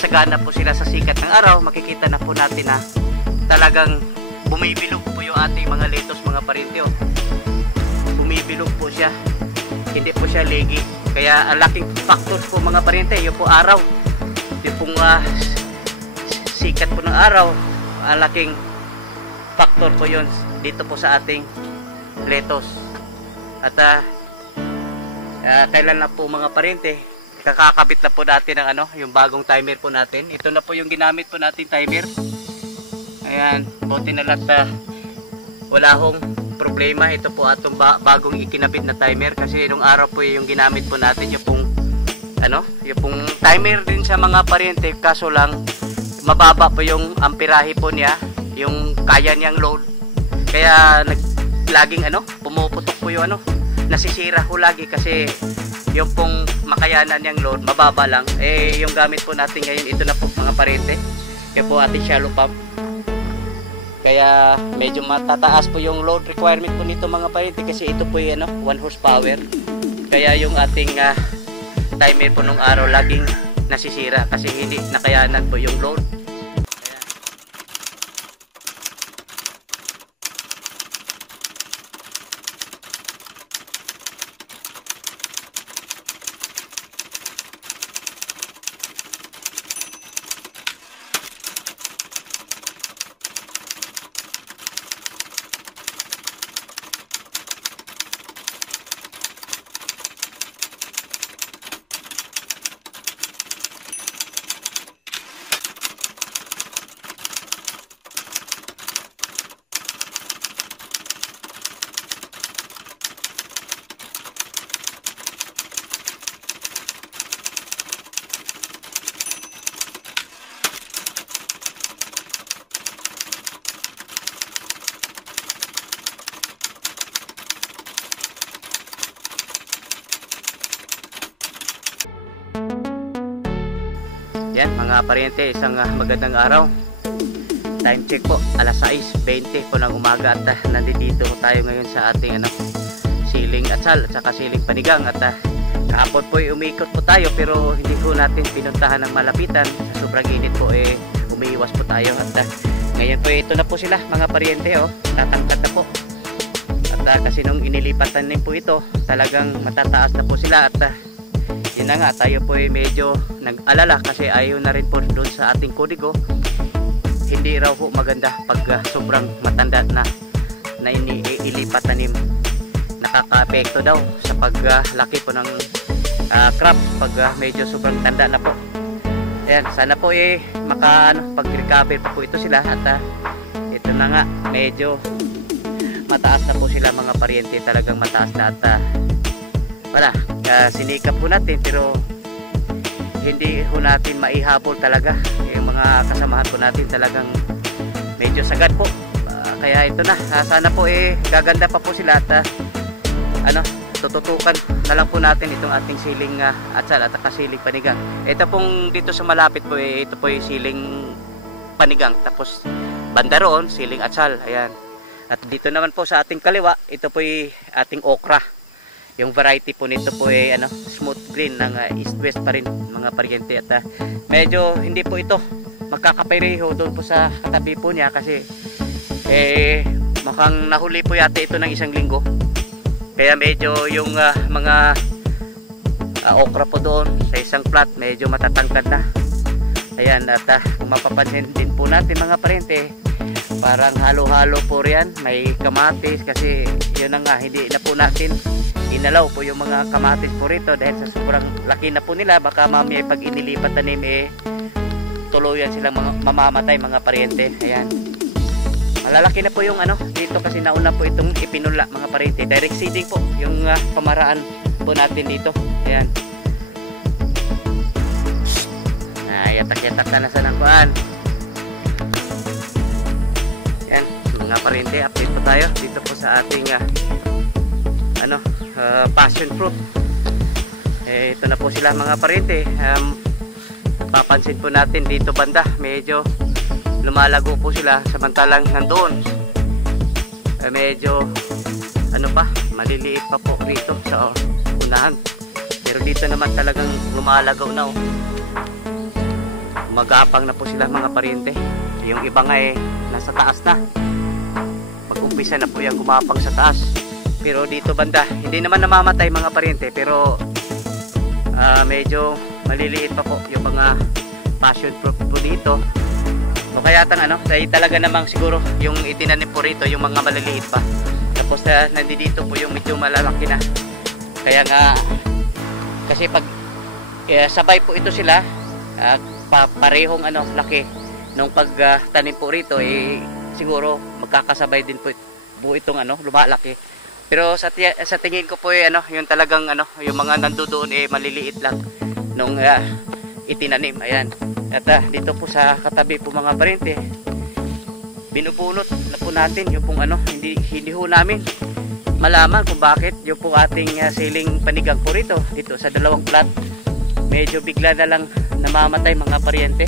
sagana po sila sa sikat ng araw, makikita na po natin na talagang bumibilog po yung ating mga lettuce mga parente. Bumibilog po siya, hindi po siya legi. Kaya ang laking factor po mga parente, yung po araw, yung pong sikat po ng araw, ang laking factor po yun dito po sa ating lettuce. At kailan na po mga parente, kakakabit na po natin ng yung bagong timer po natin. Ito na po yung ginamit po natin timer. Ayan, buti na lang wala hong problema. Ito po atong bagong ikinabit na timer, kasi nung araw po yung ginamit po natin yung pong yung pong timer din sa mga parente, kaso lang mababa po yung amperahe po niya, yung kaya niyang load. Kaya laging pumuputok po yung nasisira ko lagi, kasi yung pong makayanan niyang load mababa lang. Yung gamit po natin ngayon, ito na po mga parente, yung po ating shallow pump. Kaya medyo matataas po yung load requirement po nito mga parente, kasi ito po yung 1 horsepower. Kaya yung ating timer po nung araw laging nasisira, kasi hindi nakayanan po yung load. Yan mga parente, isang magandang araw. Time check po, alas 6:20 po ng umaga, at nandito tayo ngayon sa ating siling atsal at saka siling panigang. At kahapon po umikot po tayo, pero hindi po natin pinuntahan ng malapitan. Sa sobrang init po umiiwas po tayo. At ngayon po ito na po sila mga parente, tatangkad na po. At kasi nung inilipatan din po ito, talagang matataas na po sila. At yun na nga, tayo po medyo nag-alala, kasi ayaw na rin po doon sa ating kodigo. Hindi raw po maganda pag sobrang matanda na ilipat tanim. Nakaka-apekto daw sa paglaki po ng crop pag medyo sobrang tanda na po. Ayan, sana po pag-recover pa po ito sila. At ito na nga, medyo mataas na po sila mga parente, talagang mataas na. At wala, sinikap po natin, pero hindi po natin maihabol talaga. Yung mga kasamahan po natin talagang medyo sagad po. Kaya ito na, sana po gaganda pa po sila. At tututukan na lang po natin itong ating siling atsal at siling panigang. Ito pong dito sa malapit po, ito po yung siling panigang, tapos banda roon siling atsal. Ayan. At dito naman po sa ating kaliwa, ito po yung ating okra. Yung variety po nito po smooth green ng east-west pa rin mga parente. At medyo hindi po ito magkakapareho doon po sa katabi po niya, kasi mukhang nahuli po yata ito ng 1 linggo. Kaya medyo yung mga okra po doon sa isang plat medyo matatangkad na. Ayan, at kung mapapansin din po natin mga parente, parang halo-halo po riyan, may kamatis, kasi yun na nga, hindi na po natin inalaw po yung mga kamatis po rito dahil sa sobrang laki na po nila. Baka mamaya pag inilipat tanim tuluyan silang mamamatay mga parente. Ayan, malalaki na po yung dito, kasi nauna po itong ipinula mga parente. Direct seeding po yung pamaraan po natin dito. Ayan, yatak-yatak na nasa nangkuan. Ayan mga parente, update po tayo dito po sa ating passion fruit. Ito na po sila mga parente. Papansin po natin dito banda, medyo lumalago po sila, samantalang nandoon medyo maliliit pa po rito sa unahan. Pero dito naman talagang lumalagaw na. Magapang na po sila mga paryente. Yung iba nga nasa taas na. Pag-umpisa na po yung gumapang sa taas. Pero dito banda, hindi naman namamatay mga paryente, pero medyo maliliit pa po yung mga passion fruit po dito. O kaya dahil talaga namang siguro yung itinanim po rito yung mga maliliit pa. Tapos nandito po yung medyo malalaki na. Kaya nga kasi pag sabay po ito sila, parehong laki nung pagtanim po rito, siguro magkakasabay din po itong lumalaki. Pero sa tingin ko po yung talagang yung mga nandoon maliliit lang nung itinanim. Ayan. At dito po sa katabi po mga paryente, binubunot na po natin yung pong hindi ho namin malaman kung bakit yung po ating siling panigang po rito dito sa dalawang plat medyo bigla na lang namamatay mga paryente.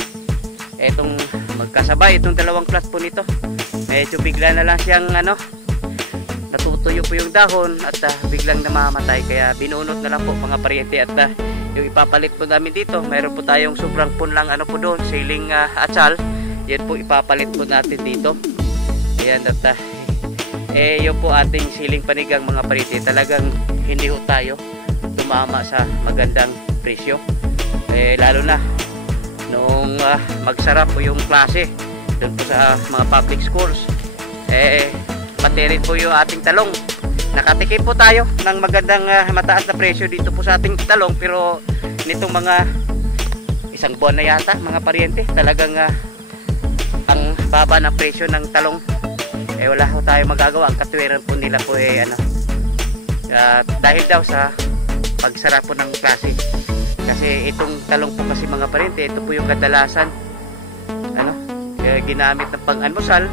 Etong magkasabay itong dalawang plat po nito, medyo bigla na lang siyang natutuyo po yung dahon at biglang namamatay. Kaya binunot na lang po mga paryente. At yung ipapalit po namin dito, mayroon po tayong sobrang punlang po doon, siling atsal. Yan po ipapalit po natin dito. Ayan. At yun po ating siling panigang mga paryente. Talagang hindi ho tayo tumama sa magandang presyo, lalo na noong magsara po yung klase doon po sa mga public schools. Pati rin po yung ating talong, nakatikim po tayo ng magandang mataas na presyo dito po sa ating talong. Pero nitong mga isang buwan na yata mga paryente, talagang ang baba na presyo ng talong. Wala ho tayo magagawa. Ang katwiran po nila po dahil daw sa pagsara po ng klase. Kasi itong talong po kasi mga paryente, ito po yung kadalasan ginamit ng pang-almusal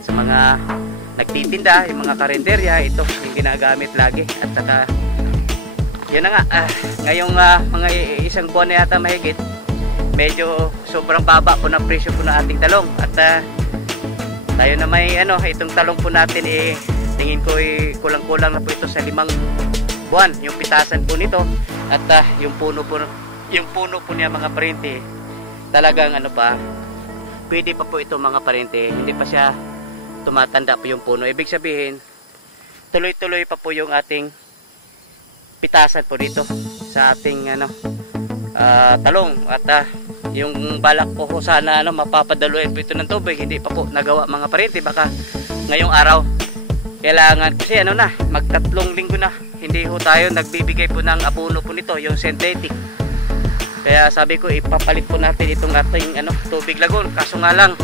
sa mga nagtitinda, yung mga karinderya. Ito yung ginagamit lagi. At saka yun na nga, ngayong mga isang buwan na yata mahigit, medyo sobrang baba po ng presyo po ng ating talong. At tayo na may itong talong po natin tingin ko kulang-kulang na po ito sa 5 buwan yung pitasan po nito. At yung puno po niya mga paryente, talagang pwede pa po ito mga paryente. Hindi pa siya tumatanda po yung puno. Ibig sabihin, tuloy-tuloy pa po yung ating pitasan po dito sa ating talong. At yung balak po sana mapapadaluin po ito ng tubig, hindi pa po nagawa mga paryente. Baka ngayong araw kailangan, kasi magtatlong linggo na hindi ho tayo nagbibigay po ng abono po nito, yung synthetic. Kaya sabi ko ipapalit po natin itong ating tubig lagon. Kaso nga lang,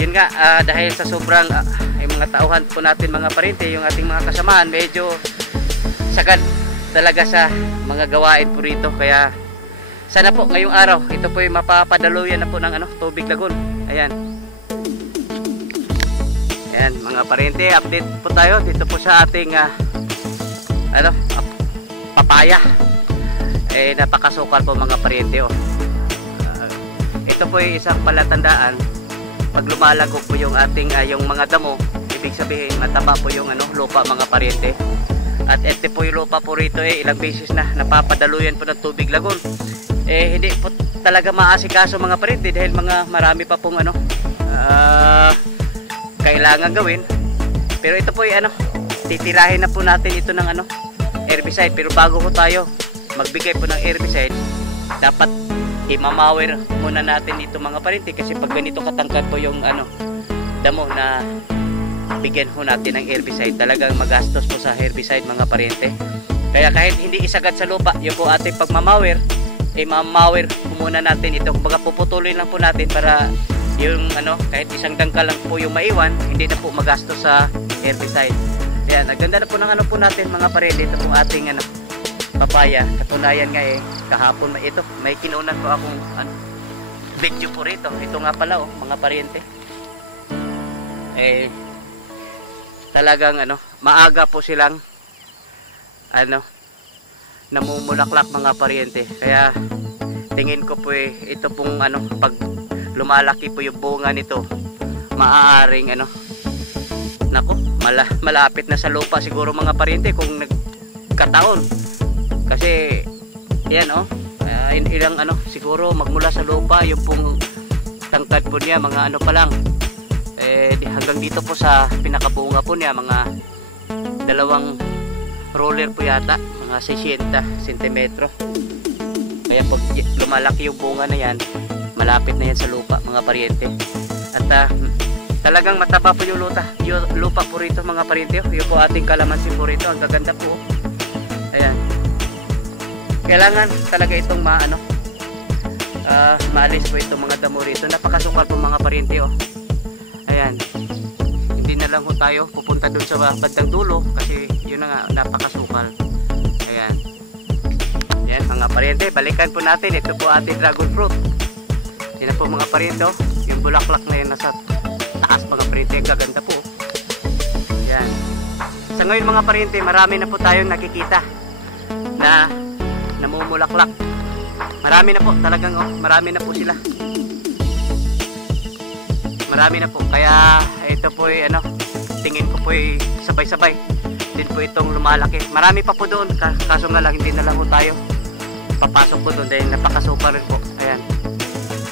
yun nga, dahil sa sobrang mga tauhan po natin mga paryente, yung ating mga kasamahan medyo sagad talaga sa mga gawain po rito. Kaya sana po ngayong araw ito po yung mapapadaluyan na po ng tubig lagon. Ayan. Ayan mga paryente, update po tayo dito po sa ating papaya. Napakasukal po mga paryente. Ito po yung isang palatandaan pag lumalago po yung ating yung mga damo. Ibig sabihin mataba po yung lupa mga paryente. At ito po yung lupa po rito ilang beses na napapadaluyan po ng tubig lagon. Hindi po talaga maasikaso mga paryente dahil marami pa pong kailangan gawin. Pero ito po yung titirahin na po natin ito ng herbicide. Pero bago po tayo magbigay po ng herbicide, dapat imamawir muna natin ito mga paryente. Kasi pag ganito katangkad po yung damo na bigyan po natin ng herbicide, talagang magastos po sa herbicide mga paryente. Kaya kahit hindi isagad sa lupa yung po ating pagmamawir, mamawir muna natin ito. Kumbaga puputulin lang po natin para yung kahit isang dangkal lang po yung maiwan, hindi na po magastos sa herbicide. Ayan, naganda na po ng po natin mga paryente. Ito po ating papaya. Katunayan nga kahapon may kinunan po akong video po rito. Ito nga pala mga paryente. Talagang maaga po silang namumulaklak mga paryente. Kaya tingin ko po ito pong pag lumalaki po yung bunga nito, maaaring malapit na sa lupa siguro mga paryente kung nagkataon. Kasi yan ilang ano, siguro magmula sa lupa, yung pong tangkad po niya, mga ano pa lang. Hanggang dito po sa pinakabunga po niya, mga 2 roller po yata, mga 60 cm. Kaya pag lumalaki yung bunga na yan, malapit na yan sa lupa, mga paryente. At talagang mataba po yung lupa po rito, mga paryente. Yung po ating kalamansi po rito, ang gaganda po. Ayan. Kailangan talaga itong maalis po itong mga damo rito. Napakasukal po, mga paryente. Ayan. Hindi na lang po tayo pupunta dun sa bandang dulo kasi yun na nga, napakasukal. Ayan. Ayan, mga paryente, balikan po natin. Ito po ating dragon fruit. Yan po, mga paryente. Yung bulaklak na yun nasa taas, mga paryente. Gaganda po. Ayan. Sa ngayon, mga paryente, marami na po tayong nakikita na namumulaklak. Marami na po talagang, marami na po sila. Marami na po. Kaya ito po ay tingin ko po ay sabay-sabay din po itong lumalaki. Marami pa po doon, kaso nga lang hindi na lang po tayo papasok po doon dahil napakasupa rin po. Ayan.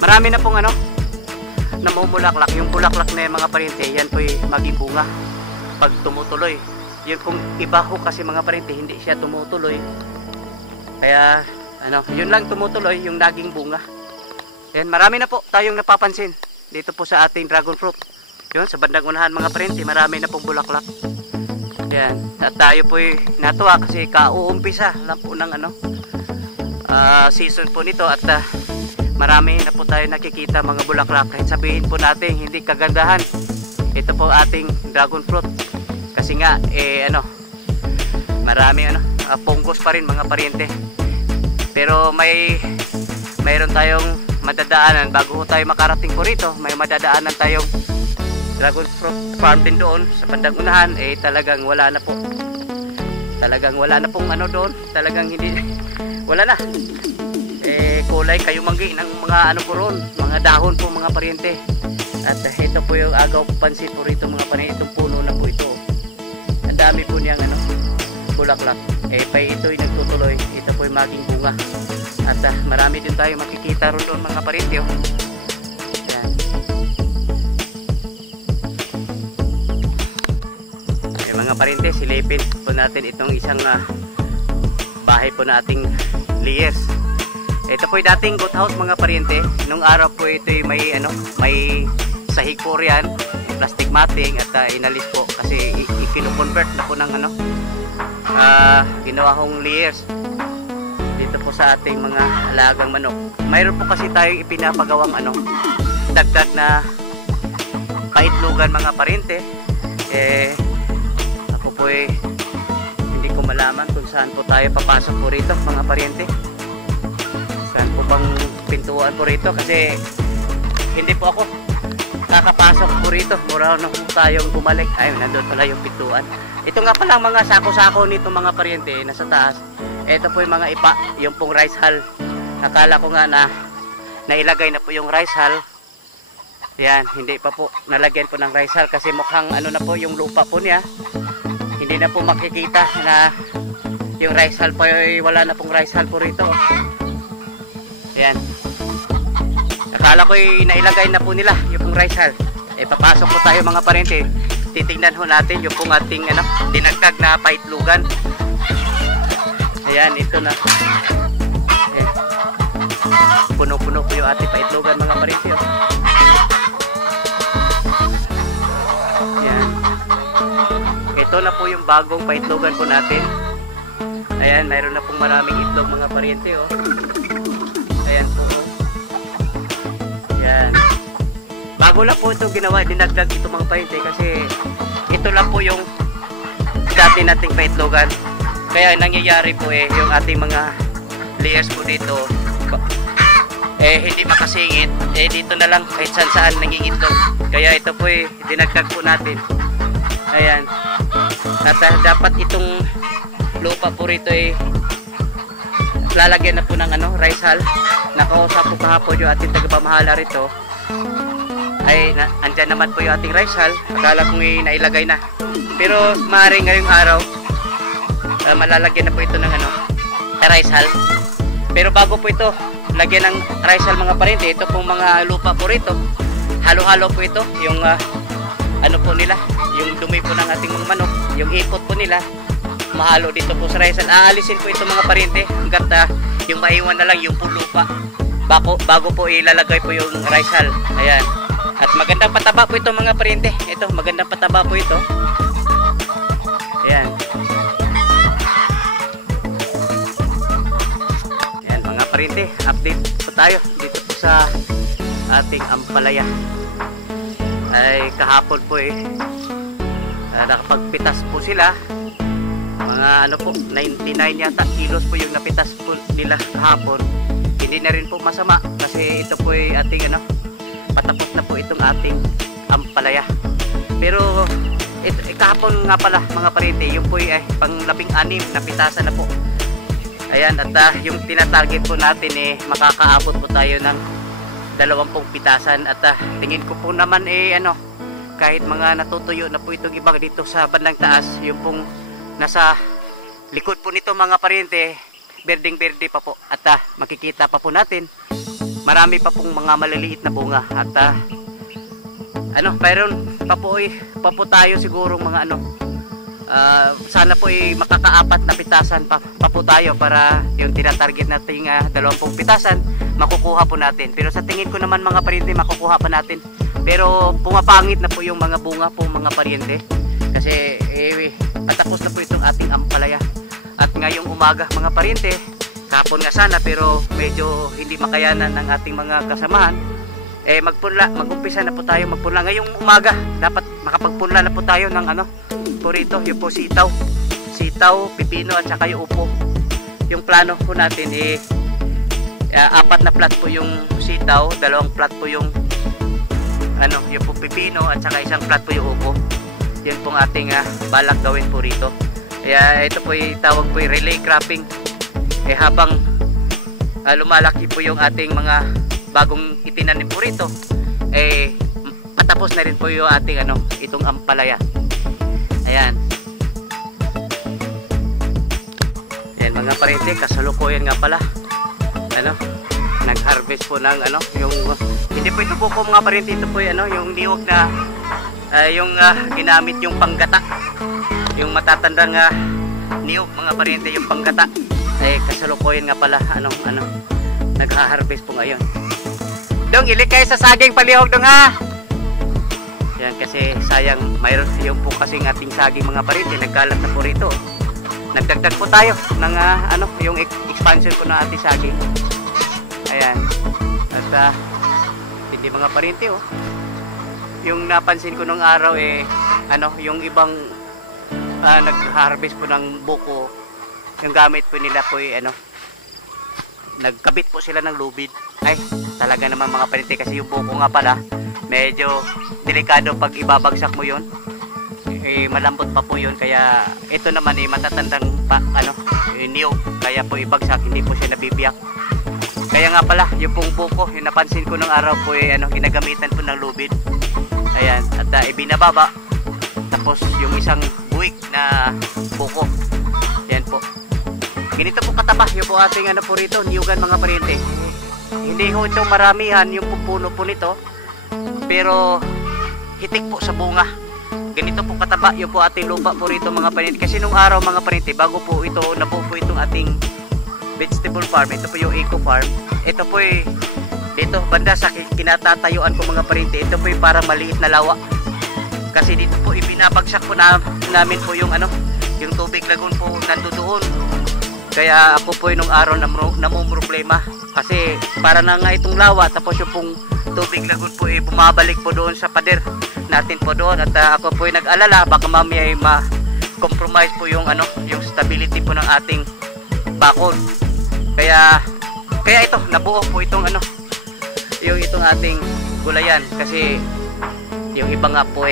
Marami na pong namumulaklak. Yung bulaklak na yung mga paryente, yan po ay maging bunga pag tumutuloy. Yun kung iba ho kasi, mga paryente, hindi siya tumutuloy. Kaya yun lang tumutuloy, yung naging bunga. Ayan, marami na po tayong napapansin dito po sa ating dragon fruit. Yun, sa bandang unahan, mga paryente, marami na pong bulaklak. Ayan, at tayo po natuwa kasi kauumpisa lang po ng season po nito. At marami na po tayo nakikita mga bulaklak. Kahit sabihin po natin hindi kagandahan, ito po ating dragon fruit. Kasi nga, marami punggos pa rin, mga paryente. Pero mayroon tayong madadaanan bago tayo makarating po rito. May madadaanan tayong dragon fruit farm din doon sa bandang unahan. Talagang wala na po. Talagang wala na pong doon. Talagang hindi, wala na. Kulay kayo manggi ng mga po roon, mga dahon po, mga paryente. At ito po yung agaw pansit po rito, mga paryente. Itong puno na po ito. Ang dami po niyang bulaklak. Ito'y nagtutuloy. Ito po yung maging bunga. At marami din tayo makikita ron doon, mga paryente. Ayan. Mga paryente, silipin po natin itong isang bahay po na ating layers. Ito po yung dating goat house, mga paryente. Nung araw po ito may sahig po riyan, plastic matting, at inalis po kasi i-convert na po ng ginawa hong layers dito po sa ating mga alagang manok. Mayroon po kasi tayong ipinapagawang dagdag na paitlogan, mga paryente. Ako po hindi ko malaman kung saan po tayo papasok po rito, mga paryente. Saan po bang pintuan po rito, kasi hindi po ako nakapasok po rito. Mura na po tayong bumalik. Ay, nandun pala yung pintuan. Ito nga pala mga sako-sako nito, mga paryente, nasa taas. Ito po yung mga ipa, yung pong rice hull. Akala ko nga na nailagay na po yung rice hull. Yan, hindi pa po nalagyan po ng rice hull kasi mukhang na po yung lupa po niya. Hindi na po makikita na yung rice hull po, wala na pong rice hull po rito. Yan. Akala ko nailagay na po nila yung pong rice hull. Papasok po tayo, mga paryente. Titingnan ho natin yung pong ating dinagdag na paitlugan. Ayan, ito na. Ayan. Puno-puno po yung ating paitlugan, mga paryente. Ayan. Ito na po yung bagong paitlugan po natin. Ayan, mayroon na pong maraming itlog, mga paryente. Ayan po. Ayan. Bago lang po ito ginawa, dinagdag ito, mga paryente, kasi ito lang po yung dati nating paitlogan. Kaya nangyayari po yung ating mga layers po dito hindi makasingit. Dito na lang kahit saan nangingitlog. Kaya ito po dinagdag po natin. Ayan. At dapat itong lupa po rito lalagyan na po ng rice hull. Nakausap po kahapon yung ating tagapamahala rito. Andyan naman po yung ating rice hull. Akala kong nailagay na. Pero maaaring ngayong araw malalagyan na po ito ng rice hull. Pero bago po ito lagyan ng Rizal mga pariente, ito pong mga lupa po rito, halo-halo po ito, yung ano po nila, yung dumi po ng ating mga manok, yung ipot po nila, mahalo dito po sa Rizal. Aalisin po ito mga pariente hanggat yung maiwan na lang yung po lupa bago po ilalagay po yung Rizal. Ayan. At magandang pataba po ito mga pariente. Ito, magandang pataba po ito. Ayan. Ayan mga pariente, update po tayo dito po sa ating ampalaya. Ay kahapon po nakapagpitas po sila. Mga ano po, 99 yata kilos po yung napitas po nila kahapon. Hindi na rin po masama kasi ito po ay ating patapos na po itong ating ampalaya. Pero kahapon nga pala mga pariente, yung po ay pang 16 na pitasan na po. Ayan, at yung tinatarget po natin makakaabot po tayo ng 20 pitasan. At tingin ko po naman kahit mga natutuyo na po itong ibang dito sa bandang taas, yung pong nasa likod po nito mga pariente, berdeng-berde pa po. At makikita pa po natin marami pa pong mga maliliit na bunga. At mayroon pa po tayo siguro mga sana po makakaapat na pitasan pa po tayo para yung tinatarget natin 20 pitasan makukuha po natin. Pero sa tingin ko naman mga pariente, makukuha pa natin. Pero pumapangit na po yung mga bunga po mga pariente kasi patapos na po itong ating ampalaya. At ngayong umaga mga pariente, kapon nga sana pero medyo hindi makayanan ng ating mga kasamahan, mag-umpisa na po tayo magpunla. Ngayong umaga dapat makapagpunla na po tayo ng po rito, yung po sitaw, pipino at saka yung upo. Yung plano po natin 4 na plat po yung sitaw, 2 plat po yung yung po pipino at saka 1 plat po yung upo. Yun pong ating balak gawin po rito. Kaya ito po tawag po relay cropping. Habang lumalaki po yung ating mga bagong itinanim po rito, patapos na rin po yung ating itong ampalaya. Ayan. Ayan mga pariente, kasalukuyan nga pala nag-harvest po ng yung hindi po ito po mga pariente, ito po yung niyog na yung ginamit yung panggata, yung matatandang niyog mga pariente, yung panggata. Kasalukuyan nga pala nag-harvest po ngayon. Dong, ilik kayo sa saging palihog dong ha. Yan kasi sayang, mayroon yung po kasing ating saging mga pariente, nagkalat na po rito. Nagdagdag po tayo ng yung expansion po ng ating saging. Ayan. At hindi mga pariente yung napansin ko nung araw yung ibang nag-harvest po ng buko, yung gamit po nila po nagkabit po sila ng lubid. Ay talaga naman mga pariente, kasi yung buko nga pala medyo delikado pag ibabagsak mo yun, malambot pa po yun. Kaya ito naman matatandang niyog, kaya po ibagsak hindi po siya nabibiyak. Kaya nga pala yung pong buko, yung napansin ko nung araw po ginagamitan po ng lubid. Ayan, at ibinababa, tapos yung isang buwig na buko, yan po. Ganito po kataba yung po ating po rito, niyugan mga pariente. Hindi ho ito maramihan yung puno po nito, pero hitik po sa bunga. Ganito po kataba yung po ating lupa po rito mga pariente. Kasi nung araw mga pariente, bago po ito nabuo po itong ating vegetable farm, ito po yung eco farm. Ito po dito banda sa kinatatayuan ko mga pariente, ito po parang maliit na lawa. Kasi dito po ibinabagsak po namin po yung yung tubig lagoon po nandoon. Kaya ako po nung araw namumroblema kasi para na nga itong lawa, tapos yung pong tubig lagoon po bumabalik po doon sa pader natin po doon. At ako po nag-alala baka mamaya ma-compromise po yung yung stability po ng ating bakod. Kaya ito nabuo po itong yung itong ating gulayan, kasi yung iba nga po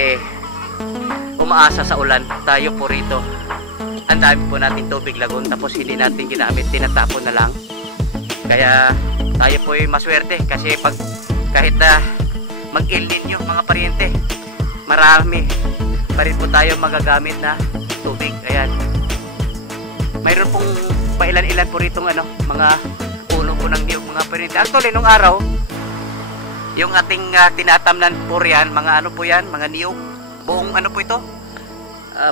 umaasa sa ulan. Tayo po rito ang dami po natin tubig lagoon, tapos hindi natin ginamit, tinatapon na lang. Kaya tayo po maswerte kasi kahit mag-El Nino mga pariente, marami pa rin po tayo magagamit na tubig. Ayan, mayroon pong pailan-ilan po rito mga po ng niyog mga parinti. Actually nung araw, yung ating tinatamnan po riyan, mga ano po yan, mga niyog. Buong ano po ito,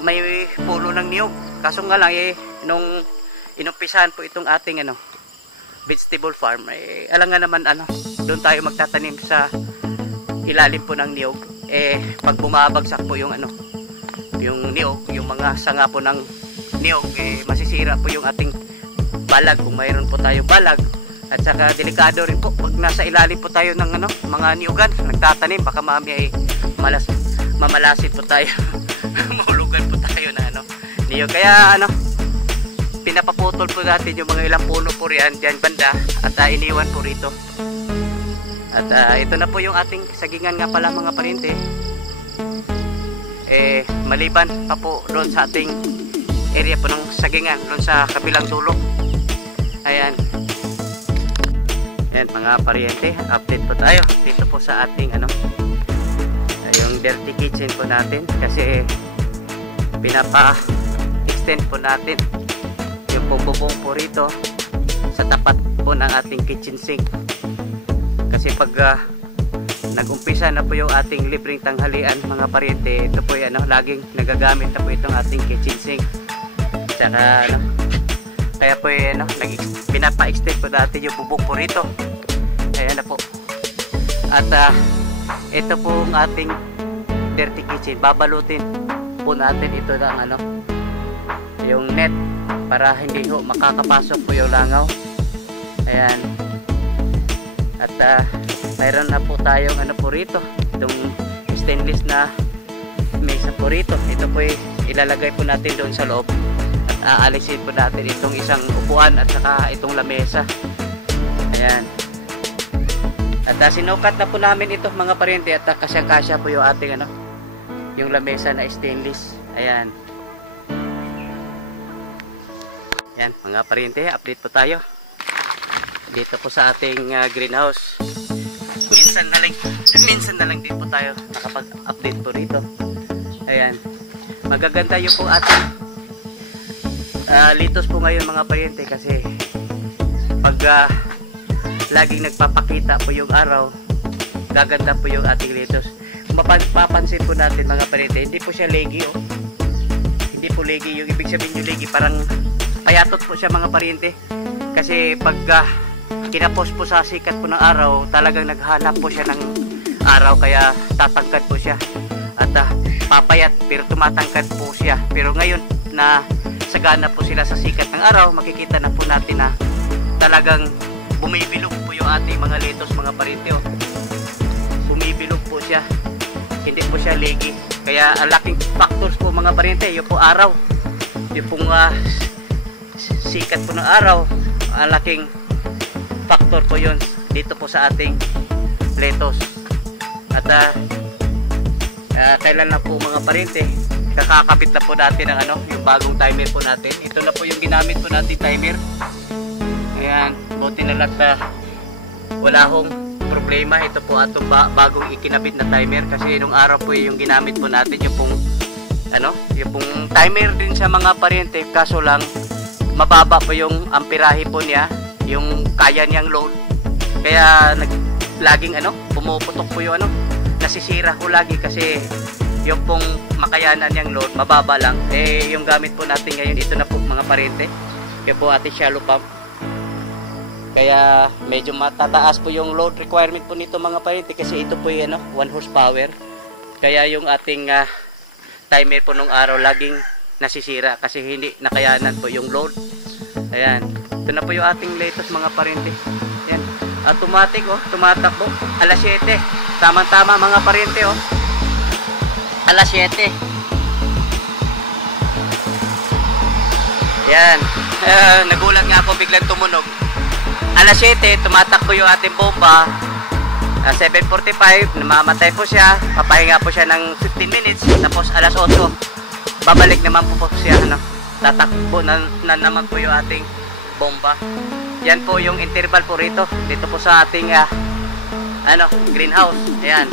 may puno ng niyog. Kaso nga lang nung inumpisahan po itong ating vegetable farm, alam nga naman doon tayo magtatanim sa ilalim po ng niyog. Pag bumabagsak po yung yung niyog, yung mga sanga po ng niyog, masisira po yung ating balag kung mayroon po tayong balag. At saka delikado rin po pag nasa ilalim po tayo ng mga niyugan, nagtatanim, baka mamaya mamalasin po tayo. Mahulugan po tayo na niyog. Kaya pinapaputol po natin yung mga ilang puno po riyan dyan banda at iniwan po rito. At ito na po yung ating sagingan nga pala mga parinti. Maliban pa po doon sa ating area po ng sagingan, doon sa kabilang dulo. Ayan. Ayan mga paryente, update po tayo dito po sa ating yung dirty kitchen po natin, kasi pinapa-extend po natin yung bubong po rito sa tapat po ng ating kitchen sink. Kasi pag nag-umpisa na po yung ating libreng tanghalian mga paryente, ito po laging nagagamit na po itong ating kitchen sink. Saka kaya po pinapa-extend po natin yung bubong po rito. Ayan na po. At ito po ang ating dirty kitchen. Babalutin po natin ito ng yung net para hindi ho makakapasok po yung langaw. Ayan. At mayroon na po tayong po rito, itong stainless na mesa po rito. Ito po ilalagay po natin doon sa loob. Aalisin po natin itong isang upuan at saka itong lamesa. Ayan. At sinukat na po namin ito mga paryente, at kasyang-kasya po yung ating yung lamesa na stainless. Ayan. Ayan mga paryente, update po tayo dito po sa ating greenhouse. Minsan na lang din po tayo nakapag-update po rito. Ayan. Magaganda yung po ating litos po ngayon mga paryente, kasi pag laging nagpapakita po yung araw, gaganda po yung ating litos. Kung mapapansin po natin mga paryente, hindi po siya leggy hindi po leggy. Yung ibig sabihin yung leggy, parang payatot po siya mga paryente, kasi pag kinapos po sa sikat po ng araw, talagang naghanap po siya ng araw, kaya tatangkad po siya at papayat, pero tumatangkad po siya. Pero ngayon na sagana po sila sa sikat ng araw, makikita na po natin na talagang bumibilog po yung ating mga litos mga paryente. Bumibilog po siya, hindi po siya leggy. Kaya ang laking factors po mga paryente, yung po araw, yung pong sikat po ng araw, ang laking factor po yun dito po sa ating litos. At kailan na po mga paryente, kakakabit na po natin ng yung bagong timer po natin. Ito na po yung ginamit po natin timer. Ayan, buti na lang wala hong problema. Ito po atong bagong ikinabit na timer, kasi nung araw po yung ginamit po natin yung pong yung pong timer din sa mga paryente, kaso lang mababa po yung amperahe po niya, yung kaya niyang load. Kaya laging pumuputok po yung nasisira ko lagi, kasi yung pong makayanan niyang load mababa lang. Yung gamit po natin ngayon, ito na po mga paryente, yung po ating shallow pump. Kaya medyo matataas po yung load requirement po nito mga paryente, kasi ito po yung 1 horsepower. Kaya yung ating timer po nung araw laging nasisira, kasi hindi nakayanan po yung load. Ayan, ito na po yung ating latest mga paryente. Ayan, automatic tumatakbo alas 7, tamang-tama mga paryente alas 7. Yan. Nagulat nga ako, biglang tumunog. Alas 7, tumatakbo yung ating bomba. 7:45, namamatay po siya. Papahinga po siya ng 15 minutes. Tapos alas 8, babalik naman po siya. Tatakbo na naman po yung ating bomba. Yan po yung interval po rito. Dito po sa ating greenhouse. Ayan.